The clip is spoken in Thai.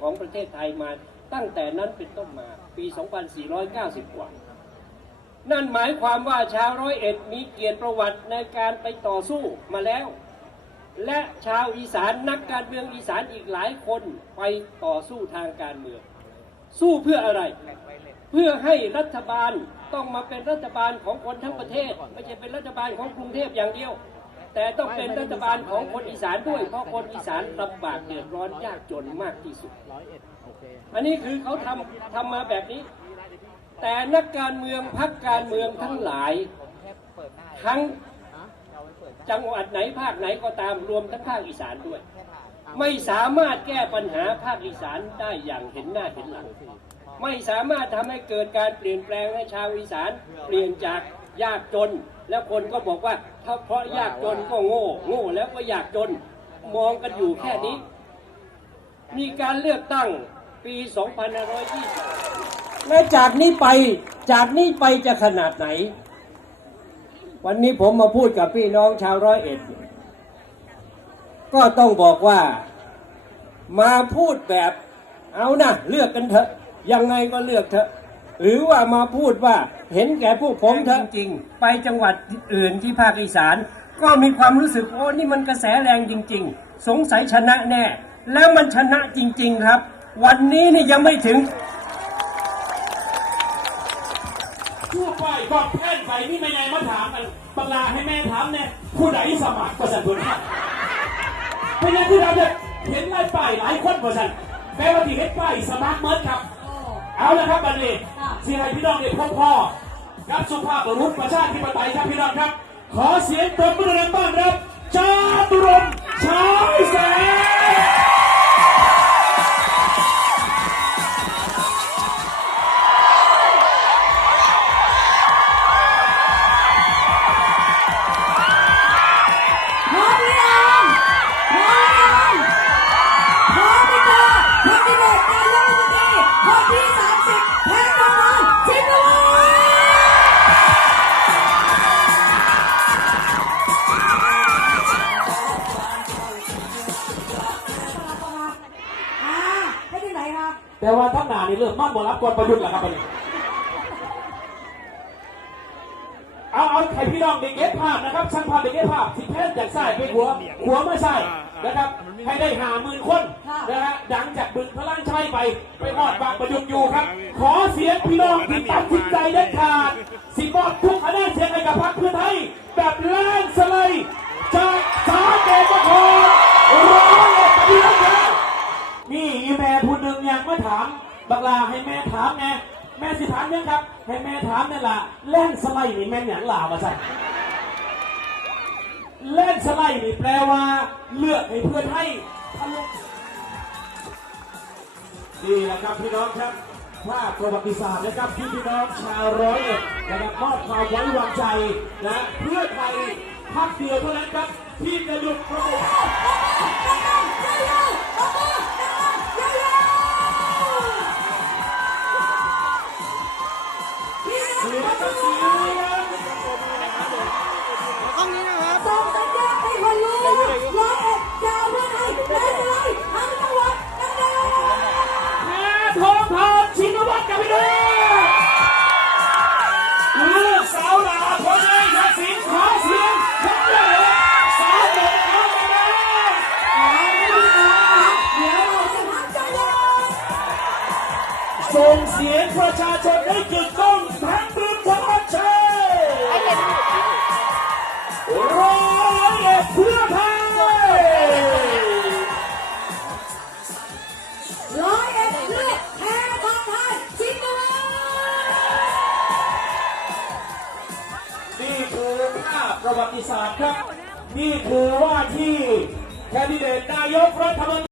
ของประเทศไทยมาตั้งแต่นั้นเป็นต้นมาปี 2490 กว่า นั่นหมายความว่าชาวร้อยเอ็ดมีเกียรติประวัติในการไปต่อสู้มาแล้ว และชาวอีสานนักการเมืองอีสานอีกหลายคนไปต่อสู้ทางการเมือง สู้เพื่ออะไร เพื่อให้รัฐบาลต้องมาเป็นรัฐบาลของคนทั้งประเทศ ไม่ใช่เป็นรัฐบาลของกรุงเทพอย่างเดียว แต่ต้องเป็นรัฐบาลของคนอีสานด้วย เพราะคนอีสานลำบากเดือดร้อนยากจนมากที่สุด อันนี้คือเขาทำทำมาแบบนี้ แต่นักการเมืองพักการเมืองทั้งหลาย ทั้งจังหวัดไหนภาคไหนก็ตามรวมทั้งภาคอีสานด้วยแค่ถ่ายไม่สามารถแก้ปัญหาภาคอีสานได้อย่างเห็นหน้าเห็นหลัง ไม่สามารถทำให้เกิดการเปลี่ยนแปลงให้ชาวอีสานเปลี่ยนจาก ยากจน แล้วคนก็บอกว่าถ้าเพราะยากจนก็โง่ โง่แล้วก็ยากจนมองกันอยู่แค่นี้ มีการเลือกตั้งปี 2520 และจากนี้ไปจากนี้ไปจะขนาดไหน วันนี้ผมมาพูดกับพี่น้องชาวร้อยเอ็ด ก็ต้องบอกว่ามาพูดแบบเอานะเลือกกันเถอะยังไงก็เลือกเถอะ หรือว่ามาพูดว่าเห็นแก่พวกผมเถอะจริงๆ ไปจังหวัดอื่นที่ภาคอีสาน ก็มีความรู้สึกโอ้นี่มันกระแสแรงจริง ๆ สงสัยชนะแน่ แล้วมันชนะจริง ๆครับ วันนี้นี่ยังไม่ถึงพูดไปก็แพ่นไปนี่ไม่ไงมาถามกันบังลาให้แม่ถามเนี่ยผู้ใดสมัครประสันทุนเป็นยังที่เราจะเห็นไล่ป้ายหลายคนประสันแปลว่าที่เห็นป้ายสมัครเมิร์ดครับ เอาละครับบันนี้ที่ให้พี่น้องได้พบพ่อกับสุภาพบุรุษประชาธิปไตยครับพี่น้องครับ ขอเสียงตบมือดังต้อนรับจาตุรงค์ฉายแสง แต่ว่าท่านหนานี่เริ่มมั่นบ่รับก่อนประยุทธ์แล้วครับบันนี้เอาเอาใครพี่น้องเด็กเก็บภาพนะครับช่างภาพเด็กเก็บภาพสิแพทย์จากใส่ไปหัว หัวไม่ใส่นะครับ ให้ได้หาหมื่นคนนะฮะดังจากบึงพระล่างชัยไป ไปหอดบางประยุทธ์อยู่ครับ ขอเสียงพี่น้องที่ตัดสินใจเด็ดขาด สิมอบทุกคะแนนเสียงให้กับพรรคเพื่อไทยแบบแรงสไลด์จากสาเกตนครร้อยเอ็ดพี่น้องครับ นี่อีแม่ผู้หนึ่งยังไม่ถาม บักลาให้แม่ถามไงแม่สิถามยังครับ ให้แม่ถามนี่นล่ะแล่นสไลด์นี่แม่นอย่างลามาใส่แล่นสไลด์นี่แปลว่า เลือกให้เพื่อนให้ทะลุนี่แหละครับพี่น้องครับภาพประวัติศาสตร์นะครับที่พี่น้องชาวร้อยเอ็ดนะครับมอบความไว้วางใจนะเพื่อไทยพักเดียวเท่านั้นครับที่จะหยุดระบบเม่ทองทานชินวัตรกับพี่ด้ยลูกสาวหลาคนเอกทักษิณขอเสียงขอเลยสาวหมดเอาไปเลยเอาไม่ดีนะเดี๋ยวเราจะทำใจเลยส่งเสียงประชาชนให้กึกก้องทั้งบึงพลังชัย ประวัติศาสตร์ครับ นี่คือว่าที่แคนดิเดตนายกรัฐมนตรี